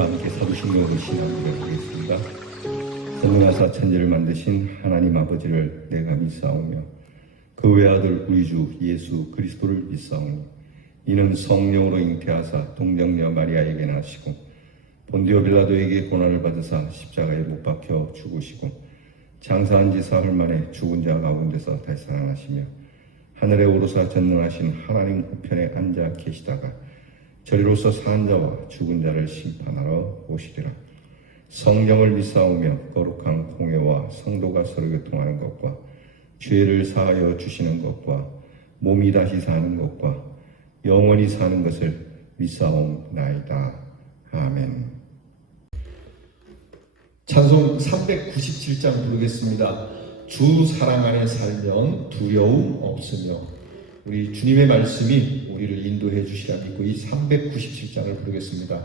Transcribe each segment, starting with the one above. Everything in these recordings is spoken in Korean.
저와 함께 사도신경을 신앙하도록 하겠습니다. 전능하사 천지를 만드신 하나님 아버지를 내가 믿사오며 그 외아들 우리 주 예수 그리스도를 믿사오니 이는 성령으로 잉태하사 동정녀 마리아에게 나시고 본디오 빌라도에게 고난을 받으사 십자가에 못 박혀 죽으시고 장사한 지 사흘 만에 죽은 자 가운데서 다시 살아나시며 하늘에 오르사 전능하신 하나님 우편에 앉아 계시다가 저리로서 사는 자와 죽은 자를 심판하러 오시리라. 성령을 믿사오며 거룩한 공회와 성도가 서로 교통하는 것과 죄를 사하여 주시는 것과 몸이 다시 사는 것과 영원히 사는 것을 믿사옵나이다. 아멘. 찬송 397장 부르겠습니다. 주 사랑 안에 살면 두려움 없으며. 우리 주님의 말씀이 우리를 인도해 주시라 믿고 이 397장을 부르겠습니다.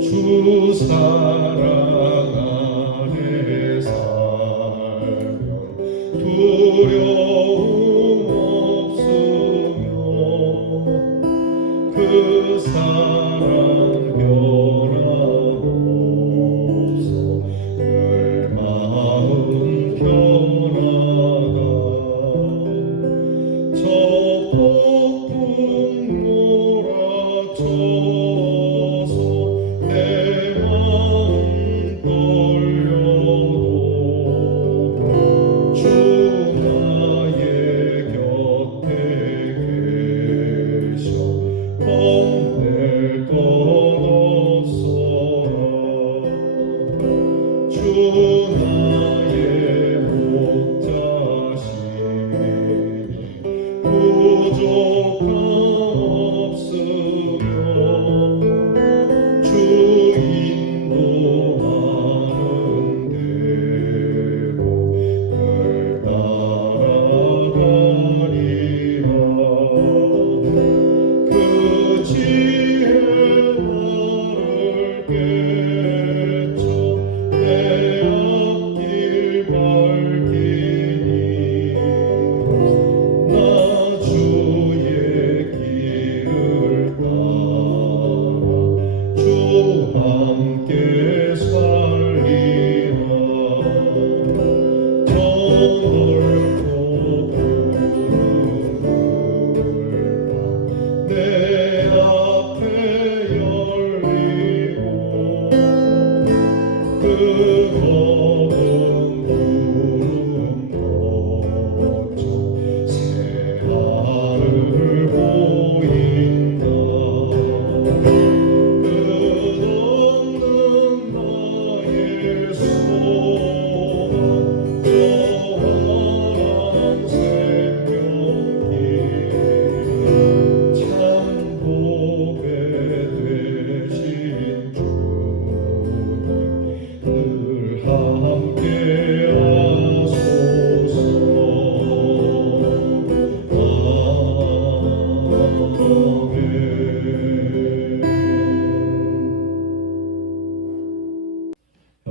주 사랑 안에 살면 두려움 없으며 그 사랑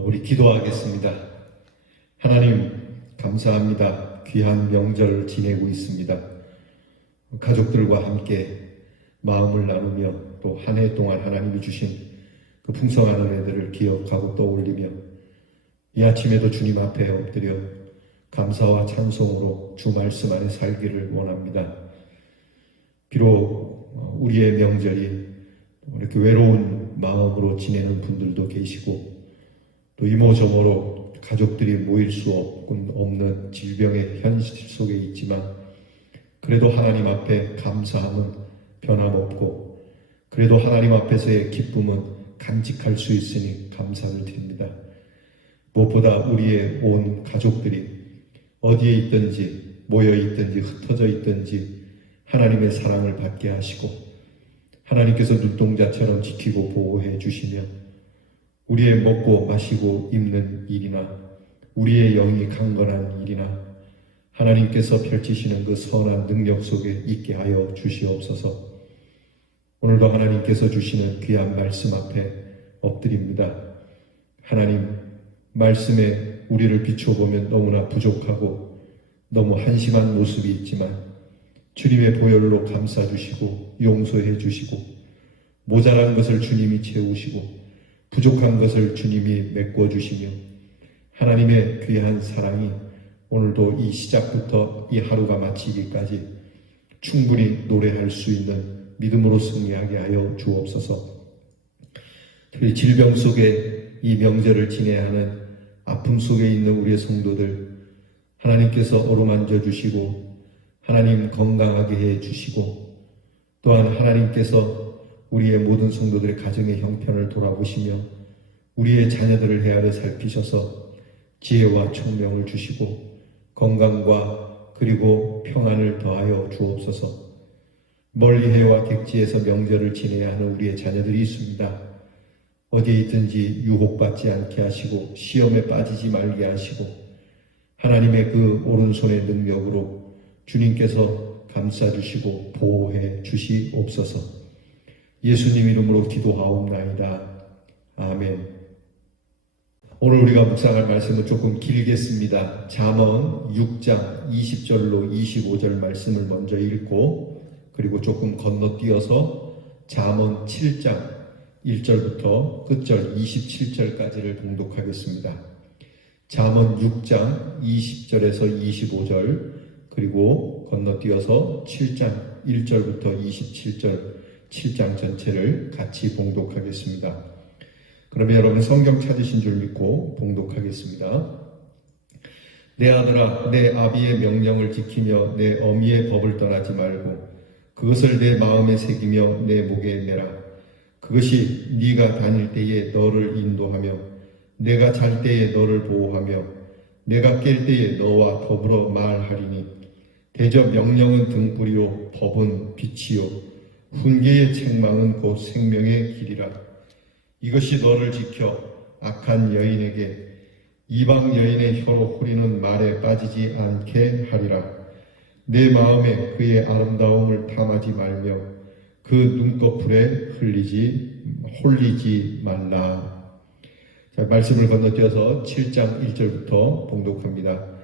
우리 기도하겠습니다. 하나님 감사합니다. 귀한 명절을 지내고 있습니다. 가족들과 함께 마음을 나누며 또 한 해 동안 하나님이 주신 그 풍성한 은혜들을 기억하고 떠올리며 이 아침에도 주님 앞에 엎드려 감사와 찬송으로 주 말씀 안에 살기를 원합니다. 비록 우리의 명절이 이렇게 외로운 마음으로 지내는 분들도 계시고 또 이모저모로 가족들이 모일 수 없는 질병의 현실 속에 있지만 그래도 하나님 앞에 감사함은 변함없고 그래도 하나님 앞에서의 기쁨은 간직할 수 있으니 감사를 드립니다. 무엇보다 우리의 온 가족들이 어디에 있든지 모여 있든지 흩어져 있든지 하나님의 사랑을 받게 하시고 하나님께서 눈동자처럼 지키고 보호해 주시며 우리의 먹고 마시고 입는 일이나 우리의 영이 강건한 일이나 하나님께서 펼치시는 그 선한 능력 속에 있게 하여 주시옵소서. 오늘도 하나님께서 주시는 귀한 말씀 앞에 엎드립니다. 하나님, 말씀에 우리를 비춰보면 너무나 부족하고 너무 한심한 모습이 있지만 주님의 보혈로 감싸주시고 용서해 주시고 모자란 것을 주님이 채우시고 부족한 것을 주님이 메꿔주시며 하나님의 귀한 사랑이 오늘도 이 시작부터 이 하루가 마치기까지 충분히 노래할 수 있는 믿음으로 승리하게 하여 주옵소서. 특히 질병 속에 이 명절을 지내야 하는 아픔 속에 있는 우리의 성도들 하나님께서 어루만져 주시고 하나님 건강하게 해 주시고 또한 하나님께서 우리의 모든 성도들의 가정의 형편을 돌아보시며 우리의 자녀들을 헤아려 살피셔서 지혜와 총명을 주시고 건강과 그리고 평안을 더하여 주옵소서. 멀리 해와 객지에서 명절을 지내야 하는 우리의 자녀들이 있습니다. 어디에 있든지 유혹받지 않게 하시고 시험에 빠지지 말게 하시고 하나님의 그 오른손의 능력으로 주님께서 감싸주시고 보호해 주시옵소서. 예수님 이름으로 기도하옵나이다. 아멘. 오늘 우리가 묵상할 말씀은 조금 길겠습니다. 잠언 6장 20절로 25절 말씀을 먼저 읽고 그리고 조금 건너뛰어서 잠언 7장 1절부터 끝절 27절까지를 봉독하겠습니다. 잠언 6장 20절에서 25절 그리고 건너뛰어서 7장 1절부터 27절 7장 전체를 같이 봉독하겠습니다. 그러면 여러분 성경 찾으신 줄 믿고 봉독하겠습니다. 내 아들아 내 아비의 명령을 지키며 내 어미의 법을 떠나지 말고 그것을 내 마음에 새기며 내 목에 매라. 그것이 네가 다닐 때에 너를 인도하며 내가 잘 때에 너를 보호하며 내가 깰 때에 너와 더불어 말하리니 대저 명령은 등불이요 법은 빛이요 훈계의 책망은 곧 생명의 길이라. 이것이 너를 지켜 악한 여인에게 이방 여인의 혀로 후리는 말에 빠지지 않게 하리라. 내 마음에 그의 아름다움을 탐하지 말며 그 눈꺼풀에 홀리지 말라. 자, 말씀을 건너뛰어서 7장 1절부터 봉독합니다.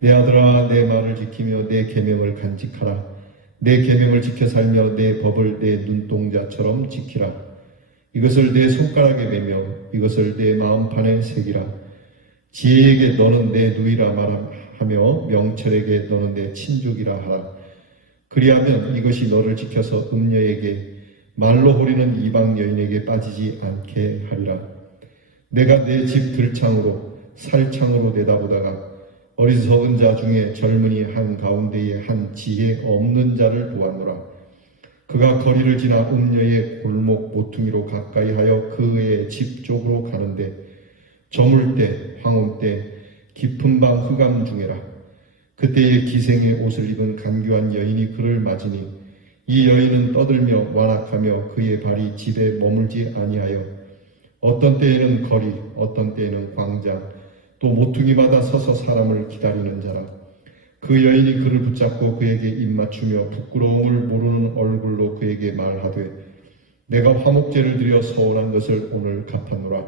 내 아들아 내 말을 지키며 내 계명을 간직하라. 내 계명을 지켜 살며 내 법을 내 눈동자처럼 지키라. 이것을 내 손가락에 매며 이것을 내 마음판에 새기라. 지혜에게 너는 내 누이라 말하며 명철에게 너는 내 친족이라 하라. 그리하면 이것이 너를 지켜서 음녀에게 말로 호리는 이방 여인에게 빠지지 않게 하리라. 내가 내 집 들창으로 살창으로 내다보다가 어리석은 자 중에 젊은이 한 가운데에 한 지혜 없는 자를 보았노라. 그가 거리를 지나 음녀의 골목 모퉁이로 가까이 하여 그의 집 쪽으로 가는데 저물 때 황혼 때 깊은 밤 흑암 중에라. 그때에 기생의 옷을 입은 간교한 여인이 그를 맞으니 이 여인은 떠들며 완악하며 그의 발이 집에 머물지 아니하여 어떤 때에는 거리 어떤 때에는 광장 또 모퉁이마다 서서 사람을 기다리는 자라. 그 여인이 그를 붙잡고 그에게 입맞추며 부끄러움을 모르는 얼굴로 그에게 말하되 내가 화목제를 드려 서운한 것을 오늘 갚았노라.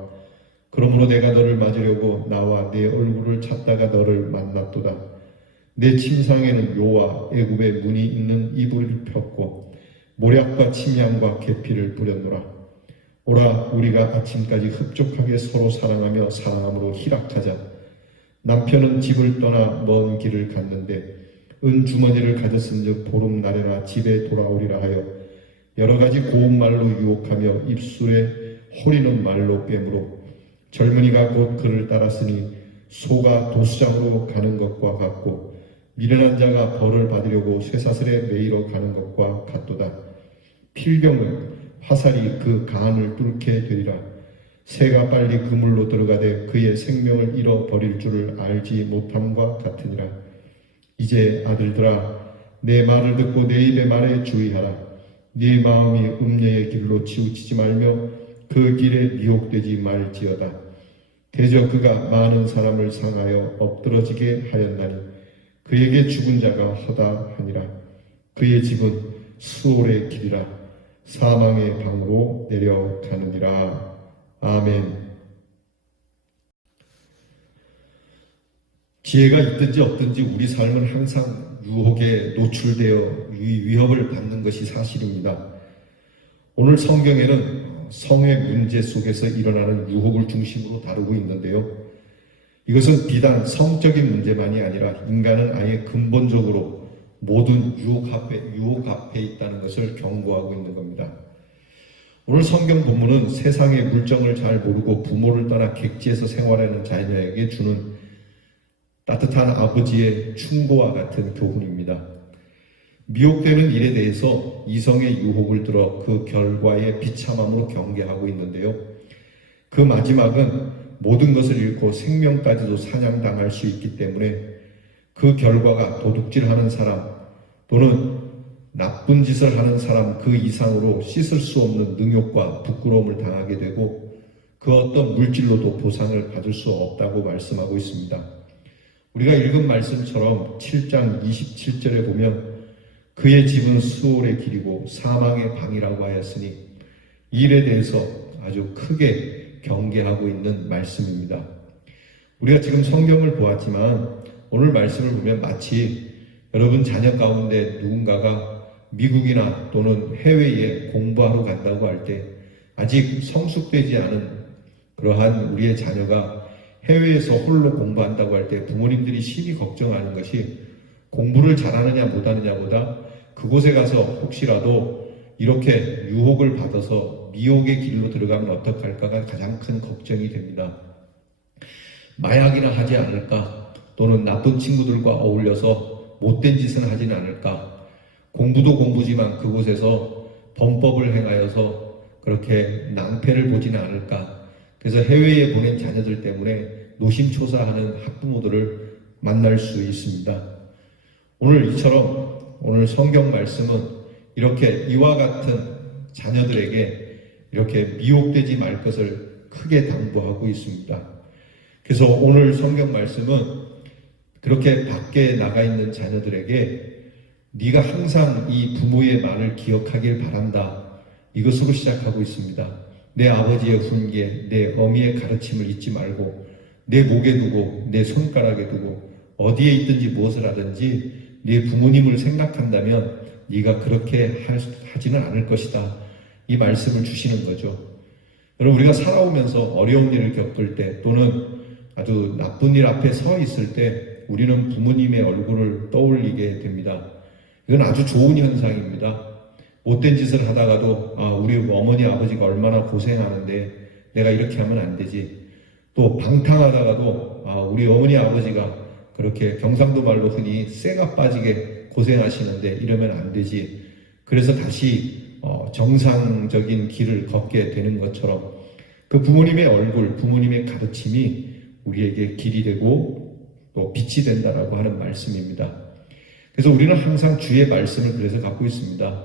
그러므로 내가 너를 맞으려고 나와 내 얼굴을 찾다가 너를 만났도다. 내 침상에는 요와 애굽의 문이 있는 이불을 폈고 모략과 침향과 계피를 뿌렸노라. 오라 우리가 아침까지 흡족하게 서로 사랑하며 사랑함으로 희락하자. 남편은 집을 떠나 먼 길을 갔는데 은주머니를 가졌은즉 보름날에나 집에 돌아오리라 하여 여러 가지 고운 말로 유혹하며 입술에 호리는 말로 꿰물어 젊은이가 곧 그를 따랐으니 소가 도수장으로 가는 것과 같고 미련한 자가 벌을 받으려고 쇠사슬에 매이러 가는 것과 같도다. 필경은 화살이 그 간을 뚫게 되리라. 새가 빨리 그물로 들어가되 그의 생명을 잃어버릴 줄을 알지 못함과 같으니라. 이제 아들들아 내 말을 듣고 내 입의 말에 주의하라. 네 마음이 음녀의 길로 치우치지 말며 그 길에 미혹되지 말지어다. 대저 그가 많은 사람을 상하여 엎드러지게 하였나니 그에게 죽은 자가 허다하니라. 그의 집은 수올의 길이라. 사망의 방으로 내려가느니라. 아멘. 기회가 있든지 없든지 우리 삶은 항상 유혹에 노출되어 위협을 받는 것이 사실입니다. 오늘 성경에는 성의 문제 속에서 일어나는 유혹을 중심으로 다루고 있는데요. 이것은 비단 성적인 문제만이 아니라 인간은 아예 근본적으로 모든 유혹 앞에 있다는 것을 경고하고 있는 겁니다. 오늘 성경 본문은 세상의 물정을 잘 모르고 부모를 떠나 객지에서 생활하는 자녀에게 주는 따뜻한 아버지의 충고와 같은 교훈입니다. 미혹되는 일에 대해서 이성의 유혹을 들어 그 결과에 비참함으로 경계하고 있는데요. 그 마지막은 모든 것을 잃고 생명까지도 사냥당할 수 있기 때문에 그 결과가 도둑질하는 사람 또는 나쁜 짓을 하는 사람 그 이상으로 씻을 수 없는 능욕과 부끄러움을 당하게 되고 그 어떤 물질로도 보상을 받을 수 없다고 말씀하고 있습니다. 우리가 읽은 말씀처럼 7장 27절에 보면 그의 집은 수월의 길이고 사망의 방이라고 하였으니 이 일에 대해서 아주 크게 경계하고 있는 말씀입니다. 우리가 지금 성경을 보았지만 오늘 말씀을 보면 마치 여러분 자녀 가운데 누군가가 미국이나 또는 해외에 공부하러 간다고 할 때 아직 성숙되지 않은 그러한 우리의 자녀가 해외에서 홀로 공부한다고 할 때 부모님들이 심히 걱정하는 것이 공부를 잘하느냐 못하느냐보다 그곳에 가서 혹시라도 이렇게 유혹을 받아서 미혹의 길로 들어가면 어떡할까가 가장 큰 걱정이 됩니다. 마약이나 하지 않을까 또는 나쁜 친구들과 어울려서 못된 짓은 하지는 않을까 공부도 공부지만 그곳에서 범법을 행하여서 그렇게 낭패를 보지는 않을까 그래서 해외에 보낸 자녀들 때문에 노심초사하는 학부모들을 만날 수 있습니다. 오늘 이처럼 오늘 성경 말씀은 이렇게 이와 같은 자녀들에게 이렇게 미혹되지 말 것을 크게 당부하고 있습니다. 그래서 오늘 성경 말씀은 그렇게 밖에 나가 있는 자녀들에게 네가 항상 이 부모의 말을 기억하길 바란다. 이것으로 시작하고 있습니다. 내 아버지의 훈계, 내 어미의 가르침을 잊지 말고 내 목에 두고 내 손가락에 두고 어디에 있든지 무엇을 하든지 네 부모님을 생각한다면 네가 그렇게 하지는 않을 것이다. 이 말씀을 주시는 거죠. 여러분 우리가 살아오면서 어려운 일을 겪을 때 또는 아주 나쁜 일 앞에 서 있을 때 우리는 부모님의 얼굴을 떠올리게 됩니다. 이건 아주 좋은 현상입니다. 못된 짓을 하다가도 우리 어머니 아버지가 얼마나 고생하는데 내가 이렇게 하면 안 되지. 또 방탕하다가도 우리 어머니 아버지가 그렇게 경상도 말로 흔히 쇠가 빠지게 고생하시는데 이러면 안 되지. 그래서 다시 정상적인 길을 걷게 되는 것처럼 그 부모님의 얼굴, 부모님의 가르침이 우리에게 길이 되고 또 빛이 된다라고 하는 말씀입니다. 그래서 우리는 항상 주의 말씀을 그래서 갖고 있습니다.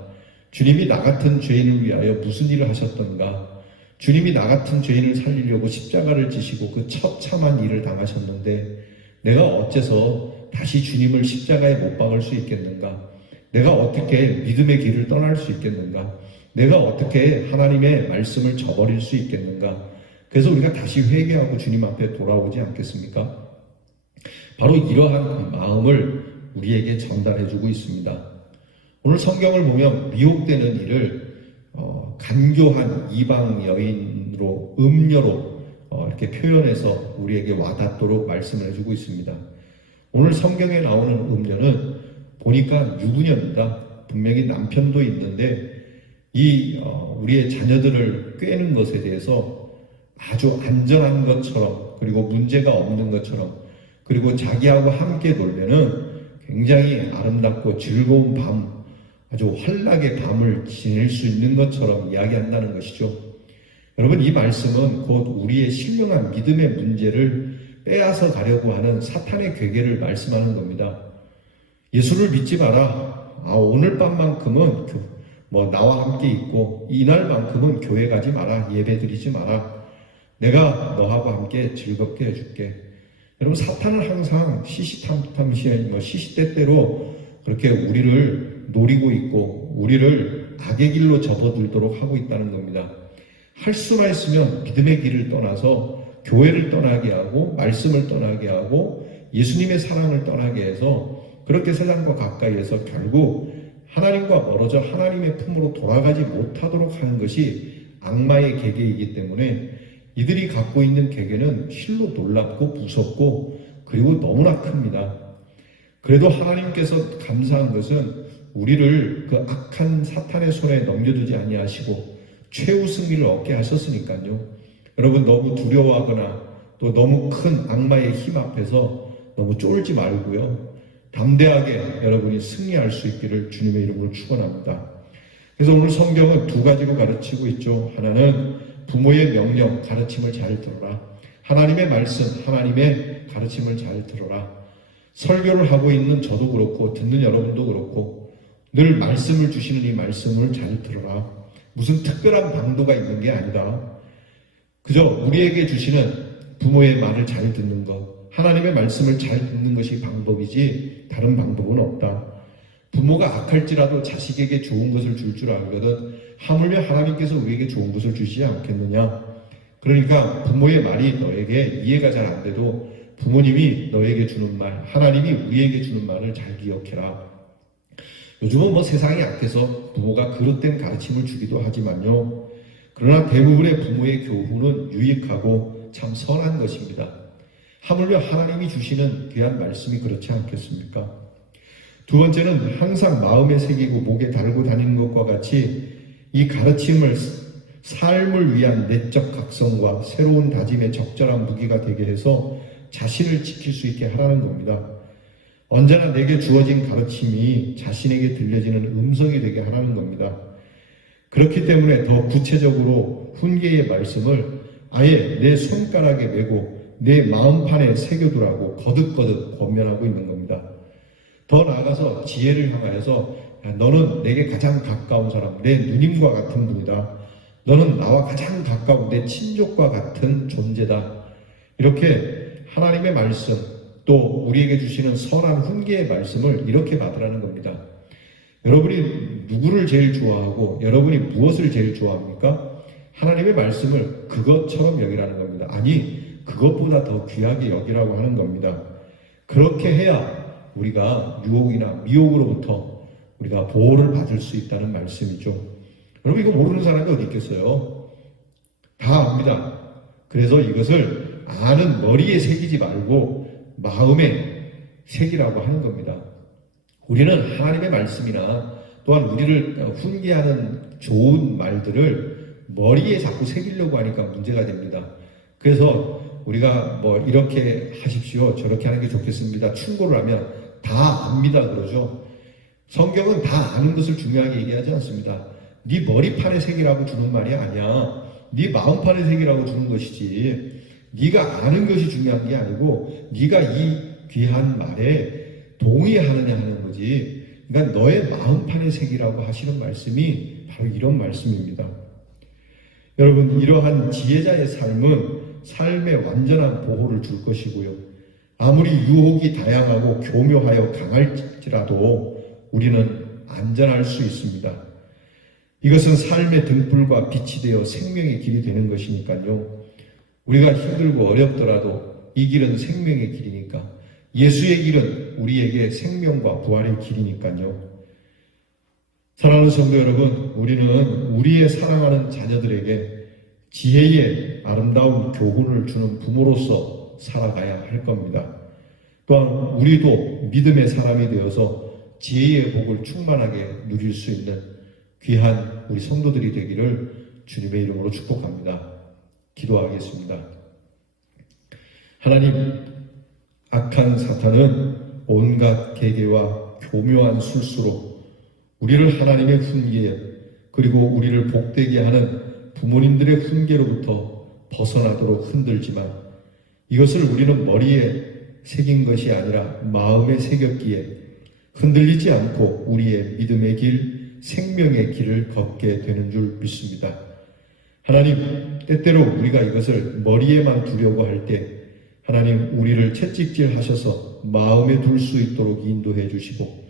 주님이 나 같은 죄인을 위하여 무슨 일을 하셨던가? 주님이 나 같은 죄인을 살리려고 십자가를 지시고 그 처참한 일을 당하셨는데 내가 어째서 다시 주님을 십자가에 못 박을 수 있겠는가? 내가 어떻게 믿음의 길을 떠날 수 있겠는가? 내가 어떻게 하나님의 말씀을 저버릴 수 있겠는가? 그래서 우리가 다시 회개하고 주님 앞에 돌아오지 않겠습니까? 바로 이러한 마음을 우리에게 전달해주고 있습니다. 오늘 성경을 보면 미혹되는 일을 간교한 이방 여인으로 음녀로 이렇게 표현해서 우리에게 와닿도록 말씀을 해주고 있습니다. 오늘 성경에 나오는 음녀는 보니까 유부녀입니다. 분명히 남편도 있는데 우리의 자녀들을 꿰는 것에 대해서 아주 안전한 것처럼 그리고 문제가 없는 것처럼 그리고 자기하고 함께 놀면은 굉장히 아름답고 즐거운 밤, 아주 환락의 밤을 지낼 수 있는 것처럼 이야기한다는 것이죠. 여러분 이 말씀은 곧 우리의 신령한 믿음의 문제를 빼앗아 가려고 하는 사탄의 괴계를 말씀하는 겁니다. 예수를 믿지 마라. 오늘 밤만큼은 나와 함께 있고 이날만큼은 교회 가지 마라. 예배 드리지 마라. 내가 너하고 함께 즐겁게 해줄게. 여러분 사탄은 항상 시시때때로 그렇게 우리를 노리고 있고 우리를 악의 길로 접어들도록 하고 있다는 겁니다. 할 수만 있으면 믿음의 길을 떠나서 교회를 떠나게 하고 말씀을 떠나게 하고 예수님의 사랑을 떠나게 해서 그렇게 세상과 가까이에서 결국 하나님과 멀어져 하나님의 품으로 돌아가지 못하도록 하는 것이 악마의 계계이기 때문에 이들이 갖고 있는 계계는 실로 놀랍고 무섭고 그리고 너무나 큽니다. 그래도 하나님께서 감사한 것은 우리를 그 악한 사탄의 손에 넘겨두지 아니하시고 최후 승리를 얻게 하셨으니까요. 여러분 너무 두려워하거나 또 너무 큰 악마의 힘 앞에서 너무 쫄지 말고요. 담대하게 여러분이 승리할 수 있기를 주님의 이름으로 축원합니다. 그래서 오늘 성경은 두 가지로 가르치고 있죠. 하나는 부모의 명령, 가르침을 잘 들어라. 하나님의 말씀, 하나님의 가르침을 잘 들어라. 설교를 하고 있는 저도 그렇고 듣는 여러분도 그렇고 늘 말씀을 주시는 이 말씀을 잘 들어라. 무슨 특별한 방도가 있는 게 아니다. 그저 우리에게 주시는 부모의 말을 잘 듣는 것, 하나님의 말씀을 잘 듣는 것이 방법이지 다른 방법은 없다. 부모가 악할지라도 자식에게 좋은 것을 줄 줄 알거든 하물며 하나님께서 우리에게 좋은 것을 주시지 않겠느냐. 그러니까 부모의 말이 너에게 이해가 잘 안 돼도 부모님이 너에게 주는 말, 하나님이 우리에게 주는 말을 잘 기억해라. 요즘은 뭐 세상이 약해서 부모가 그릇된 가르침을 주기도 하지만요. 그러나 대부분의 부모의 교훈은 유익하고 참 선한 것입니다. 하물며 하나님이 주시는 귀한 말씀이 그렇지 않겠습니까? 두 번째는 항상 마음에 새기고 목에 달고 다니는 것과 같이 이 가르침을 삶을 위한 내적 각성과 새로운 다짐의 적절한 무기가 되게 해서 자신을 지킬 수 있게 하라는 겁니다. 언제나 내게 주어진 가르침이 자신에게 들려지는 음성이 되게 하라는 겁니다. 그렇기 때문에 더 구체적으로 훈계의 말씀을 아예 내 손가락에 메고 내 마음판에 새겨두라고 거듭거듭 권면하고 있는 겁니다. 더 나아가서 지혜를 향하여서 너는 내게 가장 가까운 사람, 내 누님과 같은 분이다. 너는 나와 가장 가까운 내 친족과 같은 존재다. 이렇게 하나님의 말씀 또 우리에게 주시는 선한 훈계의 말씀을 이렇게 받으라는 겁니다. 여러분이 누구를 제일 좋아하고 여러분이 무엇을 제일 좋아합니까? 하나님의 말씀을 그것처럼 여기라는 겁니다. 아니 그것보다 더 귀하게 여기라고 하는 겁니다. 그렇게 해야 우리가 유혹이나 미혹으로부터 우리가 보호를 받을 수 있다는 말씀이죠. 여러분 이거 모르는 사람이 어디 있겠어요? 다 압니다. 그래서 이것을 아는 머리에 새기지 말고 마음에 새기라고 하는 겁니다. 우리는 하나님의 말씀이나 또한 우리를 훈계하는 좋은 말들을 머리에 자꾸 새기려고 하니까 문제가 됩니다. 그래서 우리가 뭐 이렇게 하십시오, 저렇게 하는 게 좋겠습니다, 충고를 하면 다 압니다 그러죠. 성경은 다 아는 것을 중요하게 얘기하지 않습니다. 네 머리판에 새기라고 주는 말이 아니야. 네 마음판에 새기라고 주는 것이지. 네가 아는 것이 중요한 게 아니고 네가 이 귀한 말에 동의하느냐 하는 거지. 그러니까 너의 마음판에 새기라고 하시는 말씀이 바로 이런 말씀입니다. 여러분 이러한 지혜자의 삶은 삶의 완전한 보호를 줄 것이고요. 아무리 유혹이 다양하고 교묘하여 강할지라도 우리는 안전할 수 있습니다. 이것은 삶의 등불과 빛이 되어 생명의 길이 되는 것이니까요. 우리가 힘들고 어렵더라도 이 길은 생명의 길이니까, 예수의 길은 우리에게 생명과 부활의 길이니까요. 사랑하는 성도 여러분, 우리는 우리의 사랑하는 자녀들에게 지혜의 아름다운 교훈을 주는 부모로서 살아가야 할 겁니다. 또한 우리도 믿음의 사람이 되어서 지혜의 복을 충만하게 누릴 수 있는 귀한 우리 성도들이 되기를 주님의 이름으로 축복합니다. 기도하겠습니다. 하나님, 악한 사탄은 온갖 계계와 교묘한 술수로 우리를 하나님의 훈계 그리고 우리를 복되게 하는 부모님들의 훈계로부터 벗어나도록 흔들지만 이것을 우리는 머리에 새긴 것이 아니라 마음에 새겼기에 흔들리지 않고 우리의 믿음의 길, 생명의 길을 걷게 되는 줄 믿습니다. 하나님, 때때로 우리가 이것을 머리에만 두려고 할 때 하나님 우리를 채찍질 하셔서 마음에 둘 수 있도록 인도해 주시고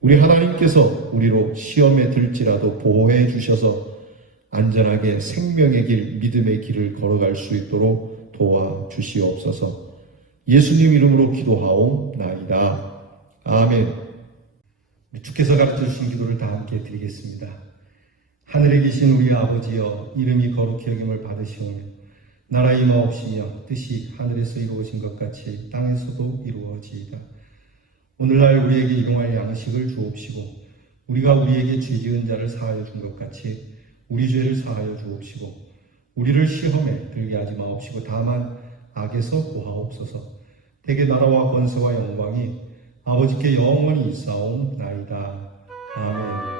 우리 하나님께서 우리로 시험에 들지라도 보호해 주셔서 안전하게 생명의 길, 믿음의 길을 걸어갈 수 있도록 도와주시옵소서. 예수님 이름으로 기도하옵나이다. 아멘. 주께서 가르쳐 주신 기도를 다 함께 드리겠습니다. 하늘에 계신 우리 아버지여, 이름이 거룩히 여김을 받으시오며 나라 임하옵시며 뜻이 하늘에서 이루어진 것 같이 땅에서도 이루어지이다. 오늘날 우리에게 일용할 양식을 주옵시고 우리가 우리에게 죄 지은 자를 사하여 준 것 같이 우리 죄를 사하여 주옵시고 우리를 시험에 들게 하지 마옵시고 다만 악에서 구하옵소서. 대개 나라와 권세와 영광이 아버지께 영원히 있사옵나이다. 아멘.